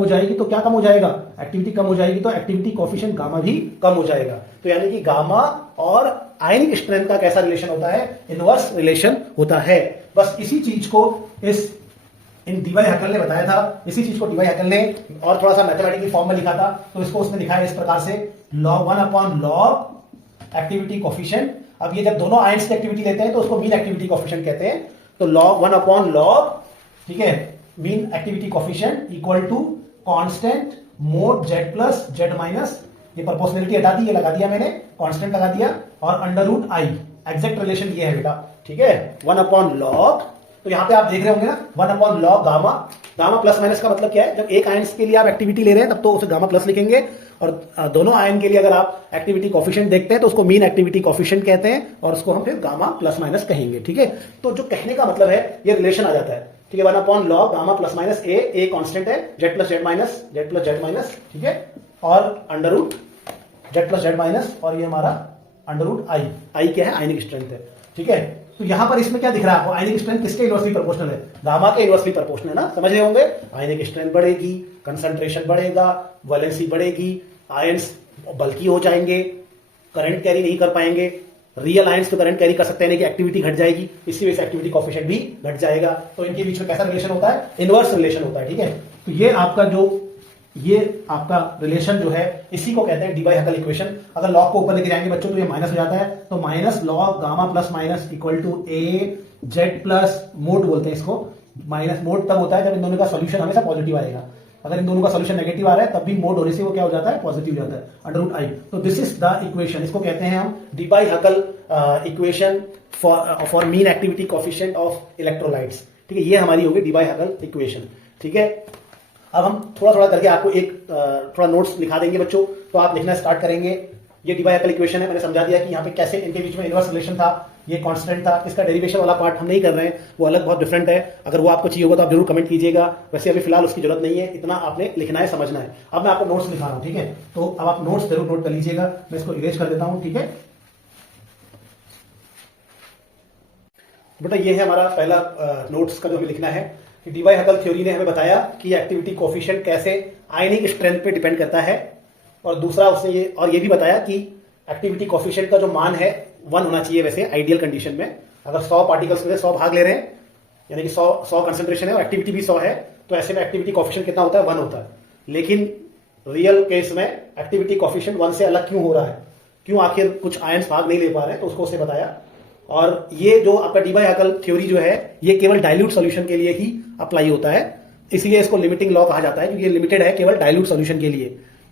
जाएगी, तो क्या कम हो जाएगा? एक्टिविटी कम हो जाएगी तो एक्टिविटी कोफिशिएंट गामा भी कम हो जाएगा। तो यानी कि गामा और आयनिक स्ट्रेंथ का कैसा रिलेशन होता है? इनवर्स रिलेशन होता है। बस इसी चीज को डीवाई-हैकल ने बताया था, इसी चीज को डीवाई-हैकल ने और थोड़ा सा मैथमेटिकल फॉर्म में लिखा था। तो इसको उसने लिखा है इस प्रकार से, log 1/log एक्टिविटी कोफिशिएंट। अब ये जब दोनों आयंस की एक्टिविटी लेते हैं तो उसको मीन एक्टिविटी कोफिशिएंट कहते हैं। तो log 1/log, ठीक है, mean activity coefficient equal to constant mod Z plus Z minus, ये प्रोपोर्शनलिटी हटा दी, ये लगा दिया मैंने, कांस्टेंट लगा दिया, और √i। एग्जैक्ट रिलेशन ये है बेटा। ठीक है, 1/log, तो यहां पे आप देख रहे होंगे ना 1/log गामा प्लस माइनस का मतलब क्या है? जब एक आयन के लिए आप एक्टिविटी ले रहे हैं तब तो उसे गामा प्लस लिखेंगे, और दोनों आयन के लिए अगर आप एक्टिविटी कोफिशिएंट देखते हैं तो उसको मीन एक्टिविटी कोफिशिएंट कहते हैं, और उसको हम फिर गामा प्लस माइनस कहेंगे। ठीक है, तो जो कहने का मतलब है ये रिलेशन आ जाता है। ठीक है, 1/log gamma plus minus a constant है, जेड प्लस जेड माइनस, ठीक है, और जेड प्लस जेड माइनस, और ये हमारा √i क्या है? आयनिक स्ट्रेंथ है। ठीक है, तो यहां पर इसमें क्या दिख रहा है आपको? आयनिक स्ट्रेंथ किसके इनवर्सली प्रोपोर्शनल है? गामा के इनवर्सली प्रोपोर्शनल है ना, समझ रहे होंगे। आयनिक स्ट्रेंथ बढ़ेगी, कंसंट्रेशन बढ़ेगा, वैलेंसी बढ़ेगी, आयंस बल्की हो जाएंगे, करंट कैरी नहीं कर पाएंगे। रियल आयंस तो करंट कैरी कर सकते हैं कि एक्टिविटी घट जाएगी, इसी वजह से एक्टिविटी कोफिशिएंट भी घट जाएगा। तो इनके बीच में कैसा रिलेशन होता है? इनवर्स रिलेशन होता है। ठीक है, तो ये आपका रिलेशन जो है इसी को कहते हैं डीवाई-हैकल इक्वेशन। अगर लॉग को ऊपर लेके जाएंगे बच्चों तो ये माइनस हो जाता है, तो minus log gamma plus minus equal to A z plus mod बोलते हैं इसको। माइनस मोड तब होता है जब इन दोनों का सॉल्यूशन हमेशा पॉजिटिव आएगा, अगर इन दोनों का सॉल्यूशन नेगेटिव आ रहा है तब भी मोड होने से वो क्या हो जाता है? पॉजिटिव जाता है, √i। तो दिस इज द इक्वेशन, इसको कहते हैं हम Debye Huckel equation for mean activity coefficient of electrolytes. ठीक है, ये हमारी होगी डीवाई-हैकल इक्वेशन। ठीक है, अब हम थोड़ा थोड़ा करके आपको एक थोड़ा नोट्स लिखा देंगे बच्चों, तो आप लिखना स्टार्ट करेंगे। ये डीवाई-हैकल इक्वेशन है, मैंने समझा दिया कि यहाँ पे कैसे इनके बीच में इनवर्स रिलेशन था, ये कांस्टेंट था। इसका डेरिवेशन वाला पार्ट हम नहीं कर रहे हैं, वो अलग बहुत डिफरेंट है। अगर वो आपको चाहिए होगा तो आप जरूर कमेंट कीजिएगा, वैसे अभी फिलहाल उसकी जरूरत नहीं है, इतना आपने लिखना है, समझना है। अब मैं आपको नोट्स लिखा रहा हूँ, ठीक है, तो अब आप नोट्स जरूर नोट कर लीजिएगा। मैं इसको इरेज कर देता हूँ, ठीक है। बेटा ये है हमारा पहला नोट्स का जो हमें लिखना है। कि डी बाई हकल थ्योरी ने हमें बताया कि एक्टिविटी कोफिशिएंट कैसे आयनिक स्ट्रेंथ पे डिपेंड करता है, और दूसरा उसने ये भी बताया कि एक्टिविटी कोफिशिएंट का जो मान है 1 होना चाहिए वैसे आइडियल कंडीशन में। अगर 100 पार्टिकल्स में 100 भाग ले रहे हैं, यानी कि 100 कंसंट्रेशन है और एक्टिविटी भी 100 है, तो ऐसे में एक्टिविटी कोफिशिएंट कितना होता है? 1 होता है। लेकिन रियल केस में एक्टिविटी कोफिशिएंट 1 से अलग क्यों हो रहा है, क्यों आखिर कुछ आयंस भाग नहीं ले पा रहे हैं, तो उसको उसने बताया। और ये जो आपका डी बाई हकल थ्योरी जो है ये केवल डाइल्यूट सॉल्यूशन के लिए ही अप्लाई होता है, इसलिए इसको लिमिटिंग लॉ कहा जाता है, क्योंकि ये लिमिटेड है केवल डाइल्यूट सॉल्यूशन के लिए।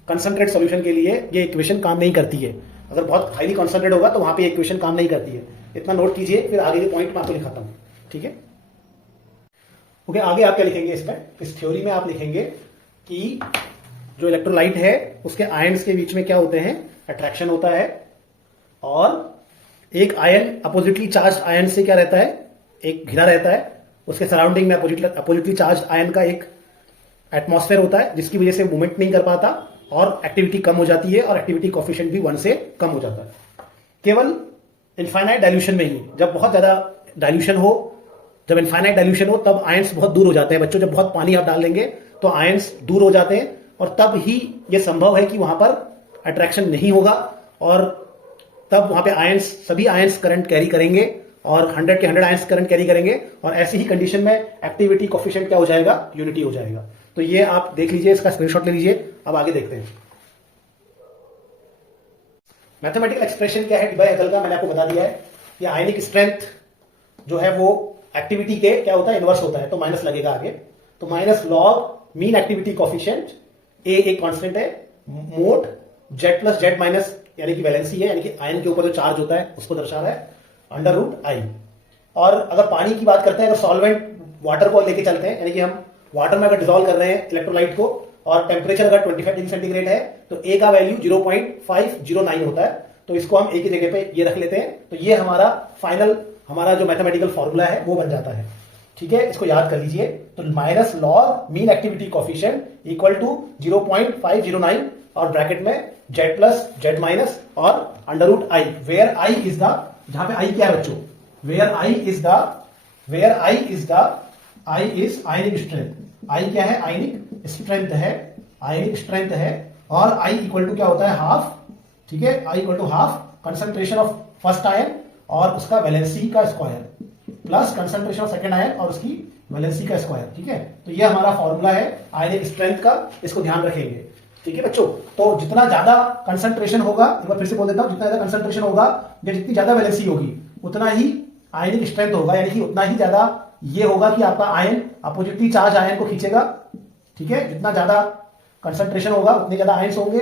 कंसंट्रेट सॉल्यूशन के लिए ये इक्वेशन काम नहीं करती है। अगर बहुत हाईली कॉन्सेंट्रेट होगा तो वहां पे इक्वेशन काम नहीं करती है। इतना नोट कीजिए, फिर आगे के पॉइंट मैं आपको लिखाता हूं, ठीक है। ओके, आगे आप क्या लिखेंगे इसमें? इस थ्योरी में आप लिखेंगे कि जो इलेक्ट्रोलाइट है उसके आयन्स के बीच में क्या होते हैं? अट्रैक्शन होता है, और एक आयन अपोजिटली चार्ज आयन से क्या रहता है? एक घिरा रहता है। उसके सराउंडिंग में अपोजिटली चार्ज आयन का एक एटमॉस्फेयर होता है, जिसकी वजह से मूवमेंट नहीं कर पाता और एक्टिविटी कम हो जाती है, और एक्टिविटी कोफिशिएंट भी 1 से कम हो जाता है। केवल इनफाइनाइट डाइल्यूशन में ही, जब बहुत ज्यादा डाइल्यूशन हो, जब इनफाइनाइट डाइल्यूशन हो, तब आयंस बहुत दूर हो जाते हैं। बच्चों, जब बहुत पानी आप डाल देंगे तो आयंस दूर हो जाते हैं, और तब ही यह संभव है कि वहां पर अट्रैक्शन नहीं होगा, और तब वहां पे आयंस, सभी आयंस करंट कैरी करेंगे, और 100 के 100 आयंस करंट कैरी करेंगे, और ऐसी ही कंडीशन में एक्टिविटी कोफिशिएंट क्या हो जाएगा? यूनिटी हो जाएगा। तो ये आप देख लीजिए, इसका स्क्रीनशॉट ले लीजिए। अब आगे देखते हैं मैथमेटिकल एक्सप्रेशन क्या है डी बाई हकल का। मैंने आपको बता दिया है। ये आयनिक स्ट्रेंथ जो है वो एक्टिविटी के क्या होता है? इनवर्स होता है, तो माइनस लगेगा आगे। तो minus log mean activity coefficient, A एक कांस्टेंट है, mod Z plus Z minus यानी कि वैलेंसी है, यानी कि आयन के ऊपर जो चार्ज होता है उसको दर्शा रहा है, अंडर रूट आई। और अगर पानी की बात करते हैं, अगर सॉल्वेंट वाटर को लेके चलते हैं, यानी कि हम वाटर में अगर डिसॉल्व कर रहे हैं इलेक्ट्रोलाइट को, और टेम्परेचर अगर 25 डिग्री सेंटीग्रेड है, तो ए का वैल्यू 0.509 होता है। तो इसको हम ए की जगह पे ये रख लेते हैं, तो ये हमारा फाइनल, हमारा जो मैथमेटिकल फॉर्मूला है वो बन जाता है, ठीक है। इसको याद कर लीजिए। तो minus log mean activity coefficient equal to 0.509, और ब्रैकेट में जेड प्लस जेड माइनस और under root I, where I is the, जहां पे आई क्या है बच्चों? Where I is ionic strength. I क्या है? आयनिक स्ट्रेंथ है, आयनिक स्ट्रेंथ है। और आई इक्वल टू क्या होता है? हाफ, ठीक है। I equal to half concentration of first ion और उसका वैलेंसी का square, plus concentration of second ion और उसकी वैलेंसी का स्क्वायर, ठीक है। तो ये हमारा फॉर्मूला है आयनिक स्ट्रेंथ का, इसको ध्यान रखेंगे, ठीक है बच्चों। तो जितना ज्यादा कंसंट्रेशन होगा, एक बार फिर से बोल देता हूं, जितना ज्यादा कंसंट्रेशन होगा या जितनी ज्यादा वैलेंसी होगी, उतना ही आयनिक स्ट्रेंथ होगा, यानी कि उतना ही ज्यादा ये होगा कि आपका आयन अपोजिटली चार्ज आयन को खींचेगा, ठीक है। जितना ज्यादा कंसंट्रेशन होगा उतने ज्यादा आयंस होंगे,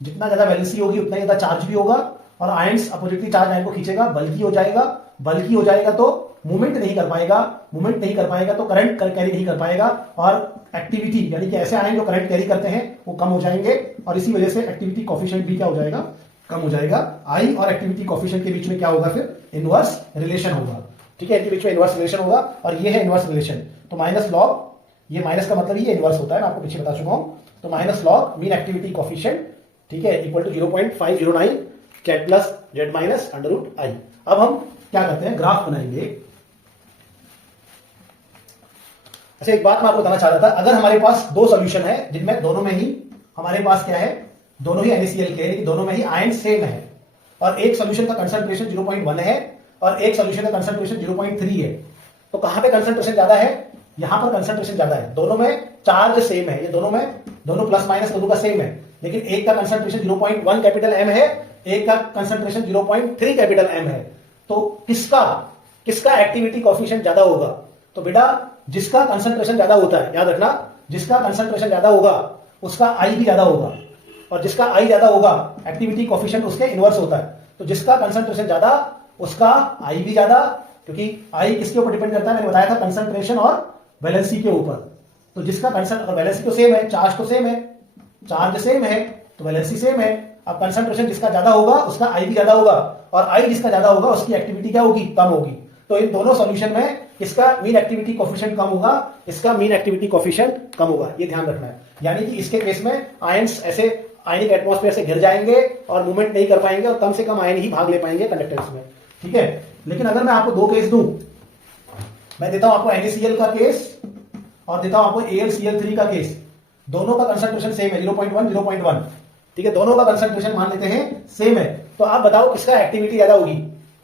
जितना ज्यादा वैलेंसी होगी उतना ज्यादा चार्ज भी होगा, और आयंस अपोजिटली चार्ज आयन को खींचेगा, बल्कि हो जाएगा। बल्कि हो जाएगा तो मूवमेंट नहीं कर पाएगा, मूवमेंट नहीं कर पाएगा तो करंट कैरी नहीं कर पाएगा, और एक्टिविटी यानी कि ऐसे आयन जो करंट कैरी करते हैं वो कम हो जाएंगे, और इसी वजह से एक्टिविटी कोफिशिएंट भी क्या हो जाएगा? कम हो जाएगा। आई और एक्टिविटी कोफिशिएंट के बीच में क्या होगा? फिर इनवर्स रिलेशन होगा, ठीक है। इनके बीच में इनवर्स रिलेशन होगा, और ये है इनवर्स रिलेशन। तो माइनस लॉग, ये माइनस का मतलब ये इनवर्स होता है, मैं आपको पीछे बता चुका हूं। तो minus log mean activity coefficient, ठीक है, equal to 0.509 z plus Z minus under root I. अब हम क्या करते हैं? ग्राफ बनाएंगे। अच्छा, एक बात मैं आपको बताना चाह रहा था, अगर हमारे पास दो सॉल्यूशन है जिनमें दोनों में ही हमारे पास क्या है? दोनों ही NaCl के, यानी कि दोनों में ही आयन सेम है, और एक सॉल्यूशन का कंसंट्रेशन 0.1 है और एक सॉल्यूशन का कंसंट्रेशन 0.3 है, तो कहां पे कंसंट्रेशन ज्यादा है? यहां पर कंसंट्रेशन ज्यादा है। दोनों में चार्ज सेम है, ये दोनों प्लस माइनस दोनों का सेम है, लेकिन एक का कंसंट्रेशन 0.1 कैपिटल एम है, एक का कंसंट्रेशन 0.3 कैपिटल एम है। तो किसका एक्टिविटी कोफिशिएंट ज्यादा होगा? तो बेटा जिसका कंसंट्रेशन ज्यादा होता है, याद रखना, जिसका कंसंट्रेशन ज्यादा होगा उसका आई भी ज्यादा होगा, और जिसका आई ज्यादा होगा एक्टिविटी कोफिशिएंट उसके इनवर्स होता है। तो जिसका कंसंट्रेशन ज्यादा उसका आई भी ज्यादा, क्योंकि आई किसके ऊपर डिपेंड करता है? मैंने बताया था कंसंट्रेशन और वैलेंसी के ऊपर। तो जिसका कंसंट्रेशन, वैलेंसी तो सेम है, चार्ज तो सेम है, चार्ज सेम है तो वैलेंसी सेम है। अब कंसंट्रेशन जिसका ज्यादा होगा उसका आई भी ज्यादा होगा, और आई जिसका ज्यादा होगा उसकी एक्टिविटी क्या होगी? कम होगी। तो इन दोनों सॉल्यूशन में इसका मीन एक्टिविटी कोफिशिएंट कम होगा, इसका मीन एक्टिविटी कोफिशिएंट कम होगा, ये ध्यान रखना है। यानी कि इसके केस में आयंस ऐसे आयनिक एटमॉस्फेयर से घिर जाएंगे और मूवमेंट नहीं कर पाएंगे, और कम से कम आयन ही भाग ले पाएंगे कंडक्टेंस में, ठीक है। लेकिन अगर मैं आपको दो केस दूं, मैं देता हूं आपको NaCl का केस और देता हूं आपको AlCl3 का केस, दोनों का कंसंट्रेशन सेम है 0.1 0.1, ठीक है, दोनों का कंसंट्रेशन मान लेते हैं सेम है। तो आप बताओ किसका एक्टिविटी ज्यादा होगी,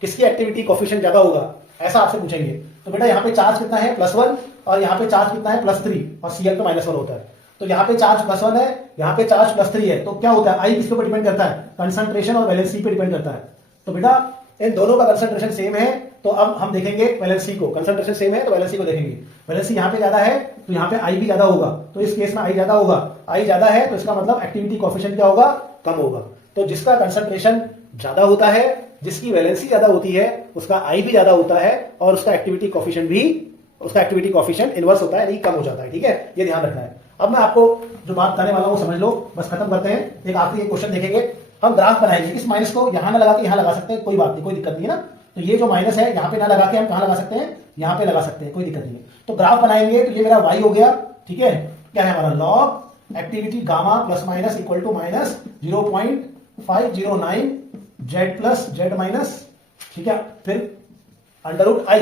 किसकी एक्टिविटी कोफिशिएंट ज्यादा होगा, ऐसा आपसे पूछेंगे। तो बेटा यहाँ पे चार्ज कितना है +1 और यहाँ पे चार्ज कितना है +3 और Cl तो -1 होता है। तो यहाँ पे चार्ज +1 है, यहाँ पे चार्ज +3 है, तो क्या होता है आई किसके ऊपर डिपेंड करता है, कंसंट्रेशन और वैलेंसी पे डिपेंड करता है। तो बेटा इन दोनों का कंसंट्रेशन सेम है, तो अब हम देखेंगे वैलेंसी को, कंसंट्रेशन सेम है तो वैलेंसी को देखेंगे। वैलेंसी यहाँ पे ज्यादा है तो यहाँ पे आई भी ज्यादा होगा, तो इस केस में आई ज्यादा होगा, आई ज्यादा है तो इसका मतलब एक्टिविटी कोएफिशिएंट क्या होगा, कम होगा। तो जिसका कंसंट्रेशन ज्यादा होता है, जिसकी वैलेंसी ज्यादा होती है, उसका आई भी ज्यादा होता है और उसका एक्टिविटी कोएफिशिएंट भी, उसका एक्टिविटी कोएफिशिएंट इनवर्स होता है, यानी कम हो जाता है, ठीक है, ये ध्यान रखना है। अब मैं आपको जो बात बताने वाला हूं समझ लो, बस खत्म करते हैं। एक आखिरी क्वेश्चन देखेंगे, हम ग्राफ बनाएंगे, इस माइनस को यहां ना लगा के यहां लगा सकते हैं, कोई बात नहीं, कोई दिक्कत नहीं है ना। तो ये जो माइनस है यहां पे ना लगा के हम कहां लगा सकते हैं, यहां पे लगा सकते हैं, कोई दिक्कत नहीं है। तो ग्राफ बनाएंगे, तो ये मेरा y हो गया, ठीक है, क्या है हमारा log activity gamma plus minus equal to minus 0.509 z plus z minus, ठीक है, फिर √i।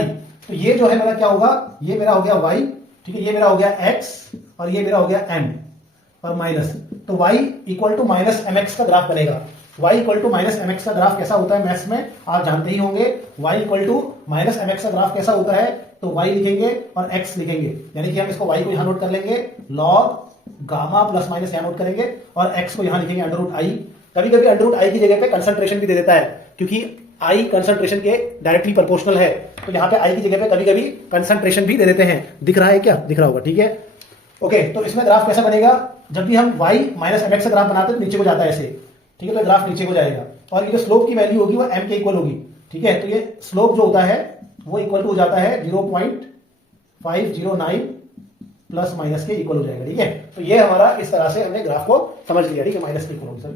तो ये जो है मेरा क्या होगा, ये मेरा हो गया y, ठीक है, ये मेरा हो गया x और ये मेरा हो गया m और माइनस, तो y equal to minus mx का ग्राफ बनेगा। y equal to minus mx का ग्राफ कैसा होता है मैथ्स में आप जानते ही होंगे, y equal to minus mx का ग्राफ कैसा होता है, तो y लिखेंगे और x लिखेंगे, यानी कि हम इसको y को यहां नोट कर लेंगे, लॉग गामा प्लस माइनस यहां नोट करेंगे और x को यहां लिखेंगे √i। कभी कभी √i की जगह पे कंसंट्रेशन भी दे देता है, क्योंकि I कंसंट्रेशन के डायरेक्टली प्रोपोर्शनल है, तो यहाँ पे I की जगह पे कभी कभी कंसंट्रेशन भी दे देते हैं। दिख रहा है क्या, दिख रहा होगा, ठीक है, ओके। तो इसमें ग्राफ कैसा बनेगा, जब भी हम y माइनस mx का ग्राफ बनाते हैं तो नीचे को जाता है ऐसे, ठीक है, तो ग्राफ नीचे को जाएगा और ये जो स्लोप की वैल्यू होगी वो m के इक्वल होगी, ठीक है। तो ये स्लोप जो होता है वो इक्वल टू हो जाता है 0.509 प्लस माइनस के इक्वल हो जाएगा, ठीक है। तो ये हमारा इस तरह से हमने ग्राफ को समझ लिया, ठीक है, माइनस के इक्वल होगी सर।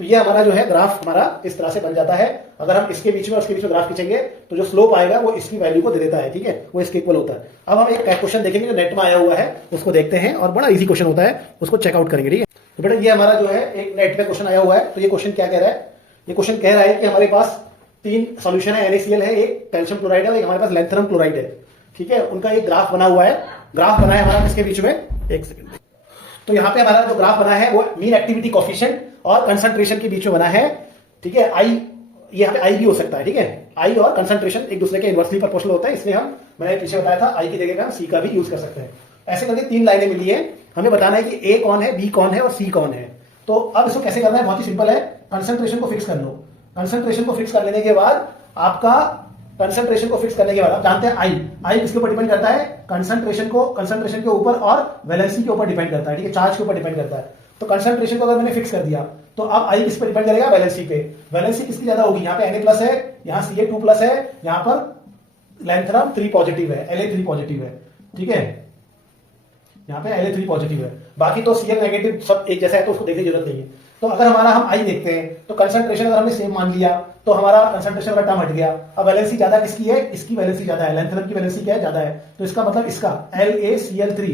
तो ये हमारा जो है ग्राफ हमारा इस तरह से बन जाता है। अगर हम इसके बीच में और इसके बीच में ग्राफ खींचेंगे तो जो स्लोप आएगा वो इसकी वैल्यू को दे देता है, ठीक है, वो इसके इक्वल होता है। अब हम एक क्वेश्चन देखेंगे जो नेट में आया हुआ है, उसको देखते हैं और बड़ा इजी क्वेश्चन होता है, उसको चेकआउट करेंगे, ठीक है। तो बेटा ये हमारा जो है एक नेट में क्वेश्चन आया हुआ है। तो ये क्वेश्चन क्या कह रहा है, ये क्वेश्चन कह रहा है कि हमारे पास 3 सॉल्यूशन है, NaCl है, एक कैल्शियम क्लोराइड है, एक हमारे पास लैंथरम क्लोराइड है, ठीक है। उनका एक ग्राफ बना हुआ है, ग्राफ बना है हमारा इसके बीच में, एक सेकंड। तो यहाँ पे हमारा जो ग्राफ बना है वो मीन एक्टिविटी कोएफिशिएंट और कंसंट्रेशन के बीच में बना है, ठीक है। आई, यहाँ पे आई भी हो सकता है, ठीक है, आई और कंसंट्रेशन एक दूसरे के इनवर्सली प्रोपोर्शनल होता है, इसलिए मैंने पीछे बताया था आई की जगह पे हम सी का भी यूज कर सकते हैं। ऐसे करके 3 लाइनें मिली है, हमें बताना है कि ए कौन है, बी कौन है और सी कौन है। तो अब इसको कैसे करना है, बहुत ही सिंपल है, कंसंट्रेशन को फिक्स कर लो। कंसंट्रेशन को फिक्स कर लेने के बाद आपका कंसंट्रेशन को फिक्स करने के बाद आप जानते हैं आई किसके ऊपर डिपेंड करता है, कंसंट्रेशन के ऊपर और वैलेंसी के ऊपर डिपेंड करता है, ठीक है, चार्ज के ऊपर डिपेंड करता है। तो कंसंट्रेशन को अगर मैंने फिक्स कर दिया तो अब आई किस पे डिपेंड करेगा, वैलेंसी पे। वैलेंसी किसकी ज्यादा होगी, यहाँ पे Na+ है, यहाँ Ca2+ है, यहाँ पर लैंथरम 3 पॉजिटिव है, La3 पॉजिटिव है, ठीक है, यहाँ पे La3 पॉजिटिव है, बाकी तो Cl नेगेटिव सब एक जैसा है, तो उसको देखने की जरूरत नहीं है। तो अगर हमारा हम आई देखते हैं तो कंसंट्रेशन अगर हमने सेम मान लिया तो हमारा कंसंट्रेशन का टर्म हट गया। अब वैलेंसी ज्यादा किसकी है, इसकी वैलेंसी ज्यादा है, लैंथरम की वैलेंसी क्या है, ज्यादा है, तो इसका मतलब इसका LaCl3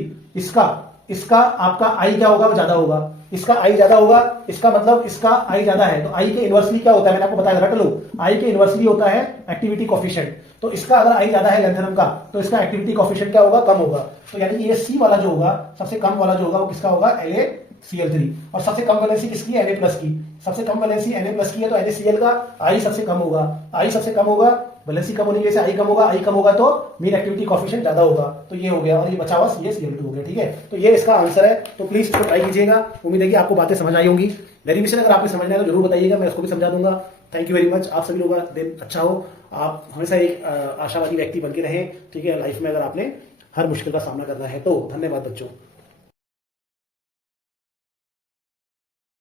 इसका आपका आई क्या होगा, वो ज्यादा होगा, इसका आई ज्यादा होगा, इसका मतलब इसका आई ज्यादा है। तो आई के इनवर्सली क्या होता है, मैंने आपको बताया, रट लो, आई के इनवर्सली होता है एक्टिविटी कोएफिशिएंट। तो इसका अगर आई ज्यादा है लैंथरम का तो इसका एक्टिविटी कोएफिशिएंट क्या होगा, कम होगा। तो यानी कि ये सी वाला जो होगा, सबसे कम वाला जो होगा वो किसका होगा, LaCl3। और सबसे कम वैलेंसी किसकी है, Na+ की, सबसे कम वैलेंसी Na+ की है, तो NaCl का आई सबसे कम होगा, आई सबसे कम होगा, वैलेंसी कम होने की वजह से आई कम होगा, आई कम होगा तो मीन एक्टिविटी कोएफिशिएंट ज्यादा होगा। तो ये हो गया और ये बचा हुआ Cl2 हो गया, ठीक है। तो ये इसका आंसर है। तो प्लीज इसको ट्राई कीजिएगा, उम्मीद है कि आपको बातें समझ आई होंगी। डेरिवेशन अगर आपको समझना है तो जरूर बताइएगा, मैं उसको भी समझा दूंगा। Thank you very much. आप सभी लोगों का दिन अच्छा हो, आप हमेशा एक आशावादी व्यक्ति बन के रहें, ठीक है, लाइफ में अगर आपने हर मुश्किल का सामना करना है तो। धन्यवाद बच्चों।